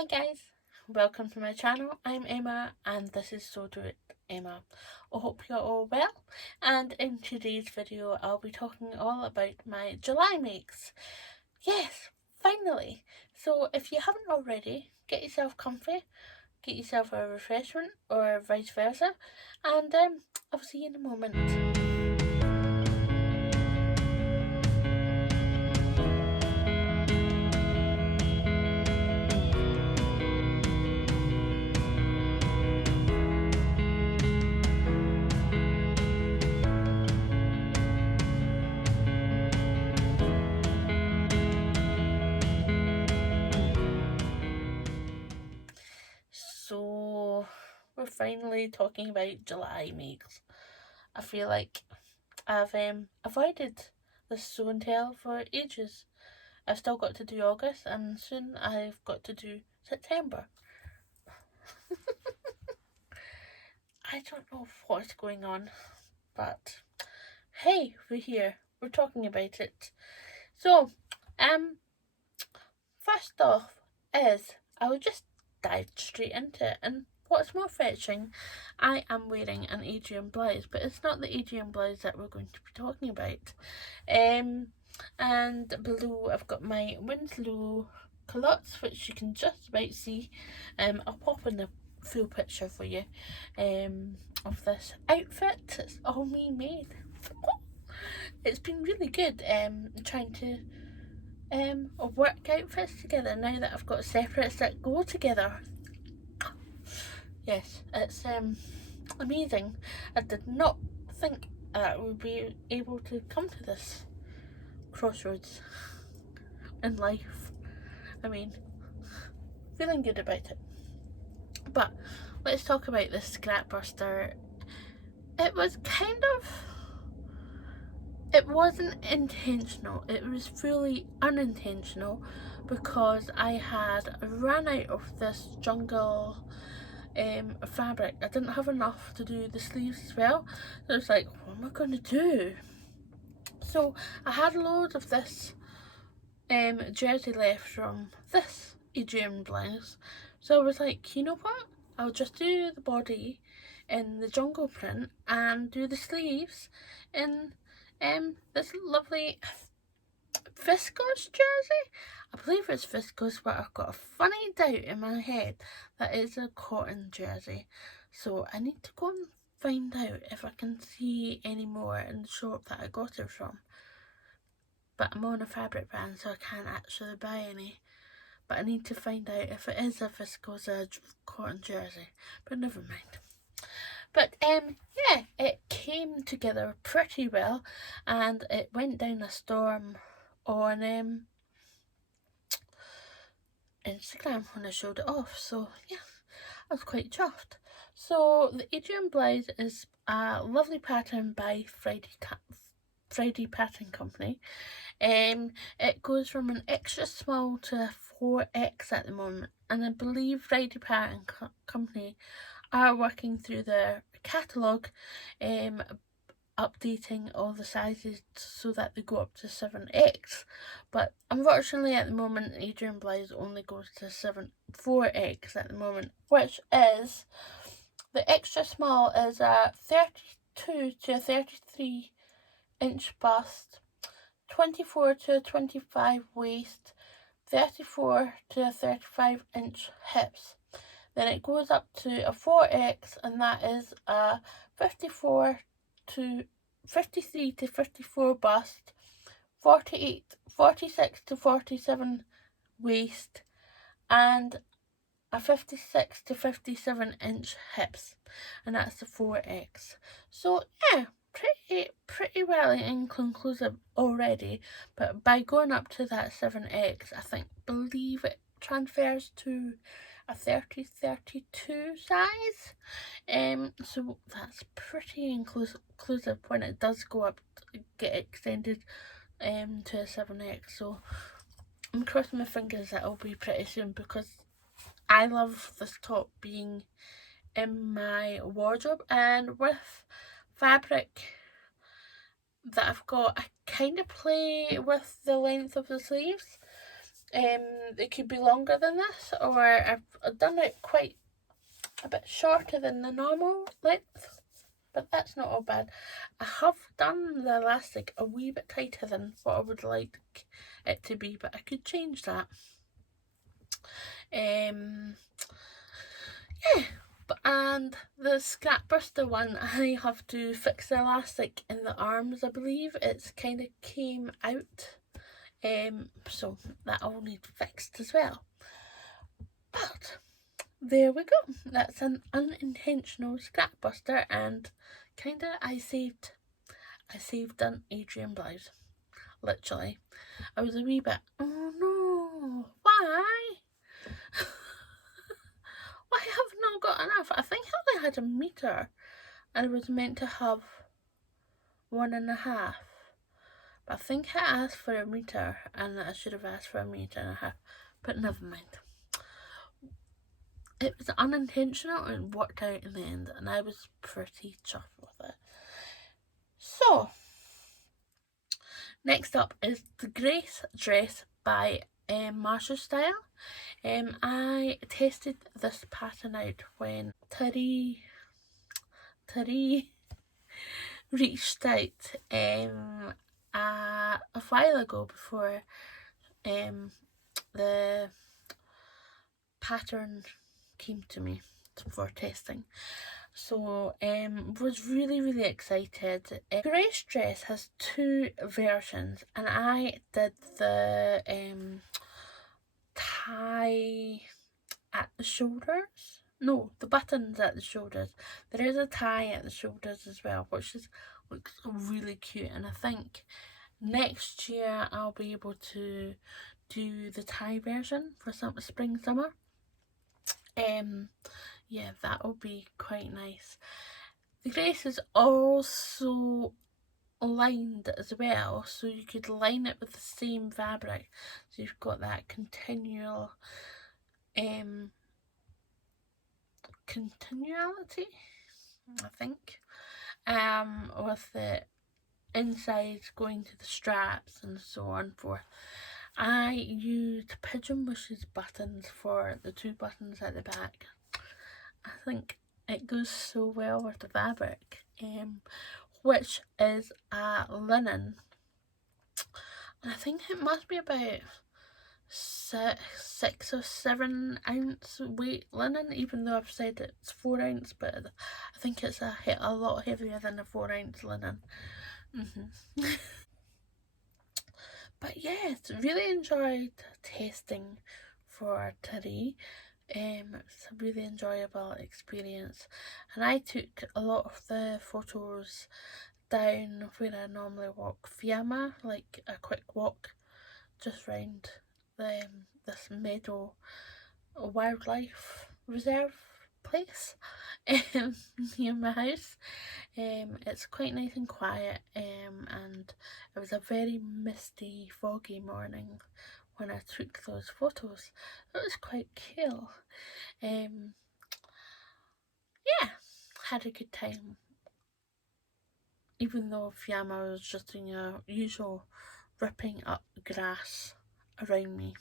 Hi guys, welcome to my channel. I'm Emma and this is So Do It Emma. I hope you're all well, and in today's video I'll be talking all about my July makes. Yes, finally! So if you haven't already, get yourself comfy, get yourself a refreshment or vice versa, and I'll see you in a moment. So we're finally talking about July makes. I feel like I've avoided this show and tell for ages. I've still got to do August and soon I've got to do September. I don't know what's going on, but hey, we're here. We're talking about it. So, first off is I will just dive straight into it. And what's more fetching, I am wearing an Adrienne Blouse, but it's not the Adrienne Blouse that we're going to be talking about. And below I've got my Winslow culottes, which you can just about see. I'll pop in the full picture for you of this outfit. It's all me made. It's been really good trying to work outfits together now that I've got separates that go together. Yes, it's amazing. I did not think that I would be able to come to this crossroads in life. I mean, feeling good about it. But let's talk about this scrapbuster. It wasn't intentional. It was fully unintentional because I had ran out of this jungle fabric. I didn't have enough to do the sleeves as well. So I was like, what am I going to do? So I had loads of this jersey left from this Adrienne Blouse. So I was like, you know what? I'll just do the body in the jungle print and do the sleeves in this lovely viscose jersey. I believe it's viscose, but I've got a funny doubt in my head that it's a cotton jersey. So I need to go and find out if I can see any more in the shop that I got it from. But I'm on a fabric ban, so I can't actually buy any. But I need to find out if it is a viscose or a cotton jersey. But never mind. But yeah, it came together pretty well, and it went down a storm on Instagram when I showed it off. So yeah, I was quite chuffed. So the Adrienne Blouse is a lovely pattern by Friday Pattern Company. It goes from an extra small to a 4X at the moment, and I believe Friday Pattern Company are working through their catalogue, updating all the sizes so that they go up to 7X. But unfortunately at the moment Adrienne Blouse only goes to 4X at the moment, which is the extra small is a 32 to a 33 inch bust, 24 to a 25 waist, 34 to a 35 inch hips. Then it goes up to a 4X, and that is a 53 to 54 bust, 46 to 47 waist, and a 56 to 57 inch hips, and that's the 4X. So yeah, pretty well inclusive already, but by going up to that 7X, I believe it transfers to a 30-32 size. So that's pretty inclusive when it does go up, get extended to a 7X. So I'm crossing my fingers that it'll be pretty soon, because I love this top being in my wardrobe, and with fabric that I've got, I kind of play with the length of the sleeves. It could be longer than this, or I've done it quite a bit shorter than the normal length, but that's not all bad. I have done the elastic a wee bit tighter than what I would like it to be, but I could change that. Yeah, and the Scrapbuster one, I have to fix the elastic in the arms. I believe it's kind of came out, so that all needs fixed as well. But there we go. That's an unintentional Scrapbuster, and kinda I saved an Adrienne Blouse. Literally, I was a wee bit, oh no, why? Why have I not got enough? I think I only had a metre, and I was meant to have 1.5. But I think I asked for a metre, and I should have asked for a metre and a half. But never mind. It was unintentional and worked out in the end, and I was pretty chuffed with it. So, next up is the Grace dress by Marsha Style. I tested this pattern out when Terry reached out a while ago before the pattern came to me for testing. So was really excited. Grace dress has 2 versions, and I did the tie at the shoulders. No, the buttons at the shoulders. There is a tie at the shoulders as well, which looks really cute, and I think next year I'll be able to do the tie version for spring summer. Yeah, that will be quite nice. The Grace is also lined as well, so you could line it with the same fabric, so you've got that continual continuality, I think, with the insides going to the straps and so on forth. I used pigeon wishes buttons for the 2 buttons at the back. I think it goes so well with the fabric, which is a linen, and I think it must be about 6 or 7 ounce weight linen, even though I've said it's 4 ounce, but I think it's a lot heavier than a 4 ounce linen. But yes, really enjoyed testing for Terry. It's a really enjoyable experience, and I took a lot of the photos down where I normally walk Fiamma, like a quick walk just round this meadow wildlife reserve place near my house. It's quite nice and quiet, and it was a very misty, foggy morning when I took those photos. It was quite cool. Yeah, had a good time. Even though Fiamma was just doing a usual ripping up grass around me,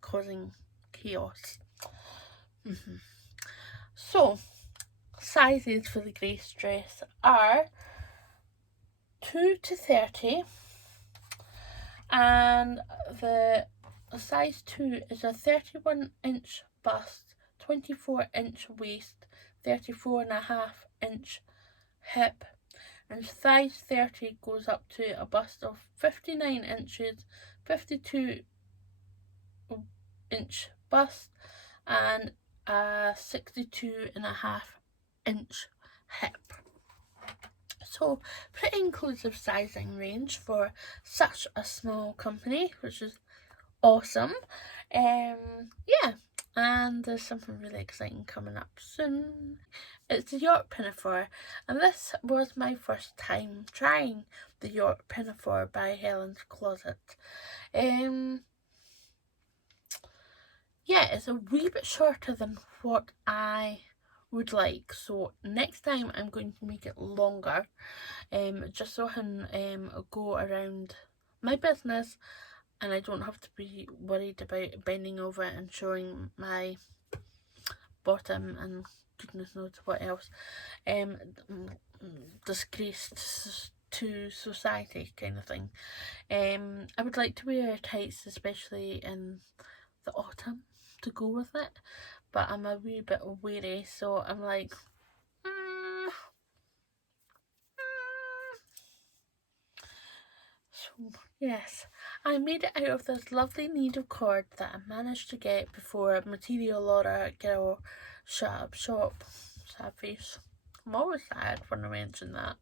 causing chaos. So, sizes for the Grace dress are 2 to 30, and the size 2 is a 31-inch bust, 24-inch waist, 34.5-inch hip, and size 30 goes up to a bust of 59 inches, 52-inch bust, and a 62.5-inch hip. So pretty inclusive sizing range for such a small company, which is awesome. Yeah, and there's something really exciting coming up soon. It's the York Pinafore, and this was my first time trying the York Pinafore by Helen's Closet. Yeah, it's a wee bit shorter than what I would like, so next time I'm going to make it longer, just so I can go around my business and I don't have to be worried about bending over and showing my bottom and goodness knows what else. Disgraced to society kind of thing. I would like to wear tights, especially in the autumn, to go with it, but I'm a wee bit weary, so I'm like, So, yes, I made it out of this lovely needle cord that I managed to get before Material Laura Girl shop. Sad face. I'm always sad when I mention that.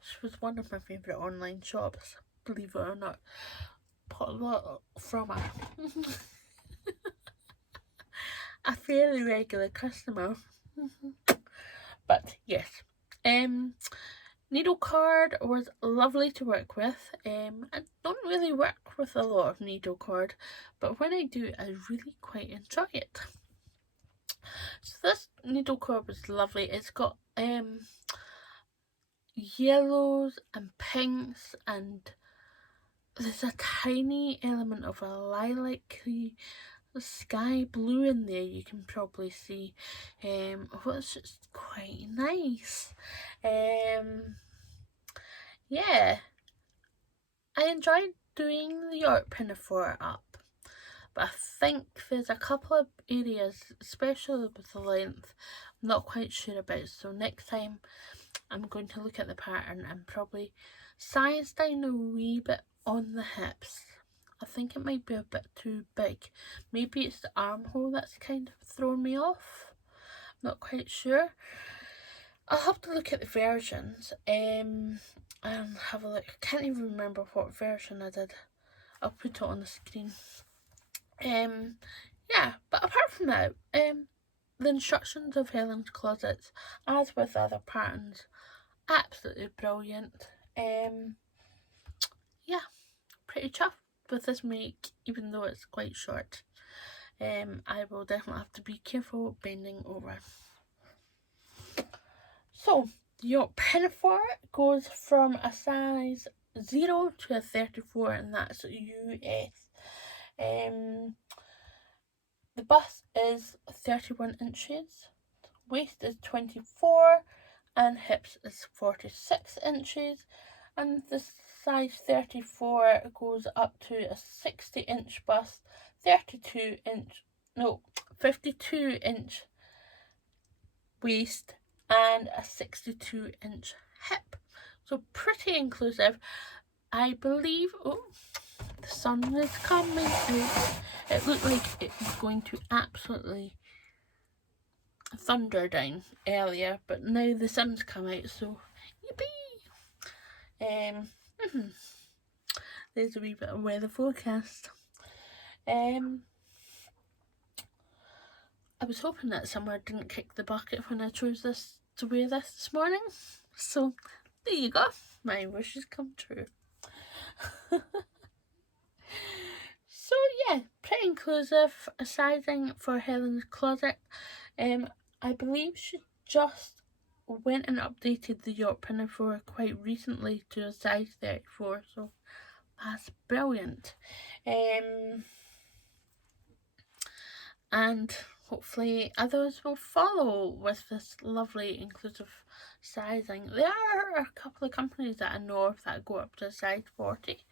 She was one of my favourite online shops, believe it or not. Bought a lot from her. A fairly regular customer. But yes. Needle cord was lovely to work with. I don't really work with a lot of needle cord, but when I do, I really quite enjoy it. So this needle cord was lovely. It's got yellows and pinks, and there's a tiny element of a lilac-y sky blue in there, you can probably see. It's just quite nice. Yeah, I enjoyed doing the York Pinafore up, but I think there's a couple of areas, especially with the length, I'm not quite sure about, so next time I'm going to look at the pattern and probably size down a wee bit on the hips. I think it might be a bit too big. Maybe it's the armhole that's kind of thrown me off. Not quite sure. I'll have to look at the versions and have a look. I can't even remember what version I did. I'll put it on the screen. Yeah, but apart from that, the instructions of Helen's closets, as with other patterns, absolutely brilliant. Yeah, pretty chuffed with this make, even though it's quite short. I will definitely have to be careful bending over. So, your Pinafore goes from a size 0 to a 34, and that's US. The bust is 31 inches, waist is 24, and hips is 46 inches, and the size 34 goes up to a 60-inch bust, 52-inch waist, and a 62-inch hip. So pretty inclusive. I believe, oh, the sun is coming out. It looked like it was going to absolutely thunder down earlier, but now the sun's come out, so yippee! There's a wee bit of weather forecast. I was hoping that summer didn't kick the bucket when I chose this to wear this morning, so there you go, my wishes come true. So yeah, pretty inclusive sizing for Helen's closet. I believe she just went and updated the York Pinafore quite recently to a size 34, so that's brilliant. And hopefully others will follow with this lovely inclusive sizing. There are a couple of companies that I know of that go up to size 40.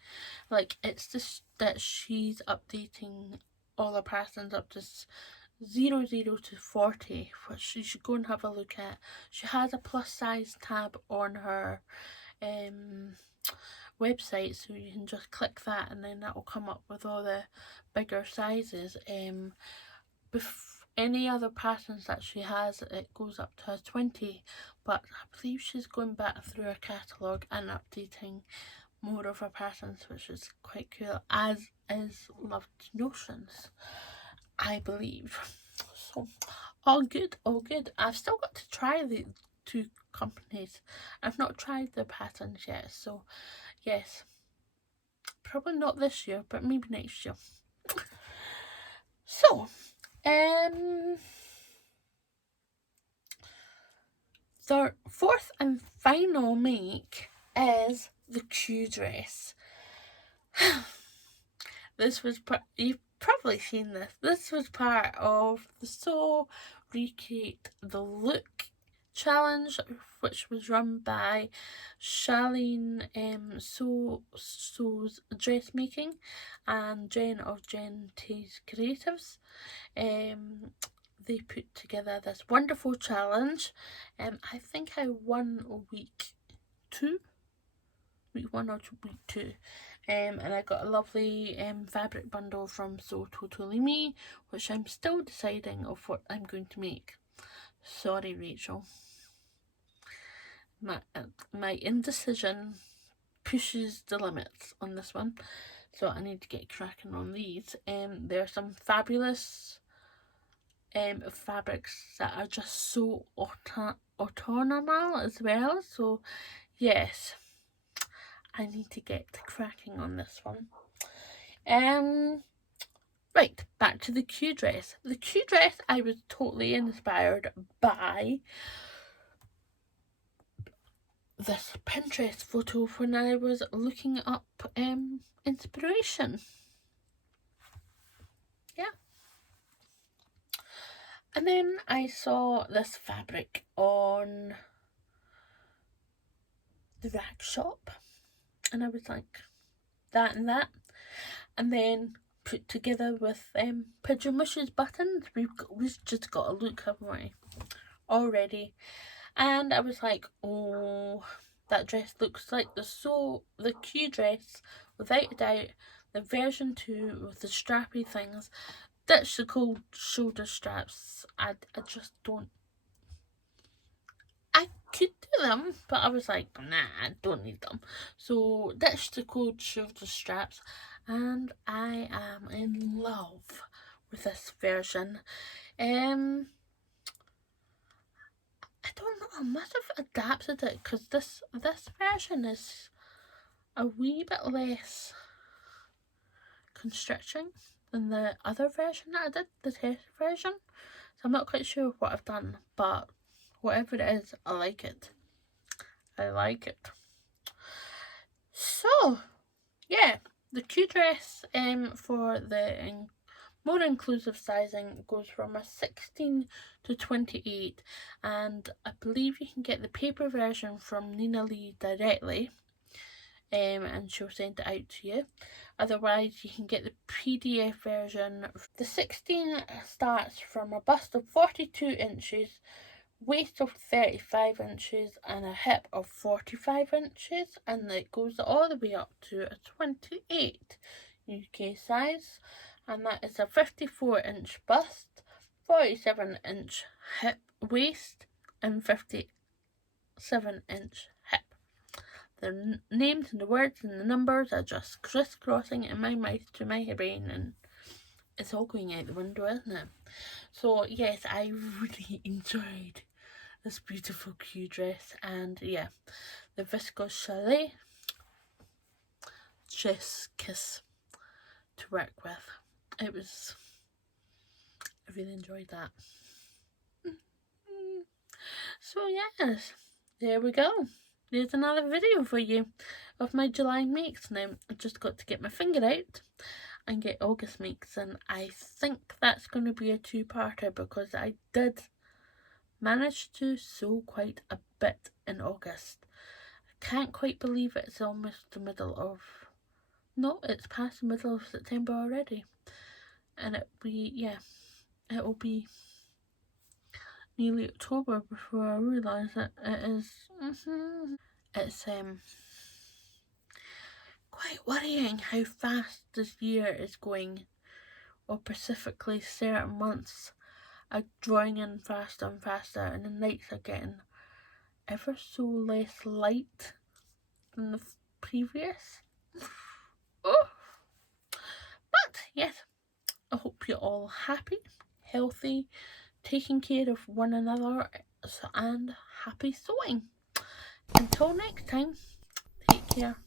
Like, it's just that she's updating all her patterns up to 00 to 40, which you should go and have a look at. She has a plus size tab on her website, so you can just click that and then that will come up with all the bigger sizes. Any other patterns that she has, it goes up to a 20, but I believe she's going back through her catalogue and updating more of her patterns, which is quite cool, as is Loved Notions, I believe. So all good, all good. I've still got to try the two companies. I've not tried the patterns yet, so yes, probably not this year, but maybe next year. So the fourth and final make is the Q dress. this was you've probably seen this. This was part of the Sew Recreate the Look challenge, which was run by Charlene Sew's Dressmaking and Jen of Jen T's Creatives. They put together this wonderful challenge. I think I won week 1 or week 2. And I got a lovely fabric bundle from So Totally Me, which I'm still deciding of what I'm going to make. Sorry, Rachel. My indecision pushes the limits on this one, so I need to get cracking on these. There are some fabulous fabrics that are just so autonomous as well, so yes, I need to get cracking on this one. Right, back to the Q dress. The Q dress I was totally inspired by this Pinterest photo when I was looking up inspiration. Yeah. And then I saw this fabric on the rag shop, and I was like, that and that. And then put together with Pigeon Wish's buttons, we've just got a look, haven't we, already? And I was like, oh, that dress looks like the Q dress, without a doubt. The version 2 with the strappy things. Ditch the cold shoulder straps. I just don't. I could do them, but I was like, nah, I don't need them. So ditch the cold shoulder straps, and I am in love with this version. I don't know, I must have adapted it because this version is a wee bit less constricting than the other version that I did, the test version. So I'm not quite sure what I've done, but whatever it is, I like it. I like it. So, yeah, the Q dress for the more inclusive sizing goes from a 16 to 28, and I believe you can get the paper version from Nina Lee directly, and she'll send it out to you. Otherwise, you can get the PDF version. The 16 starts from a bust of 42 inches, waist of 35 inches, and a hip of 45 inches, and it goes all the way up to a 28 UK size. And that is a 54-inch bust, 47-inch hip waist, and 57-inch hip. The names and the words and the numbers are just crisscrossing in my mouth to my brain, and it's all going out the window, isn't it? So yes, I really enjoyed this beautiful Q dress, and yeah, the Viscose Chalet, chef's kiss to work with. I really enjoyed that. So yes, there we go. There's another video for you of my July makes. Now, I've just got to get my finger out and get August makes, and I think that's going to be a two-parter because I did manage to sew quite a bit in August. I can't quite believe it's almost the middle of... No, it's past the middle of September already. And it will be nearly October before I realise that it is. It's quite worrying how fast this year is going, or specifically certain months are drawing in faster and faster, and the nights are getting ever so less light than the previous. Oh. But yes, I hope you're all happy, healthy, taking care of one another, and happy sewing. Until next time, take care.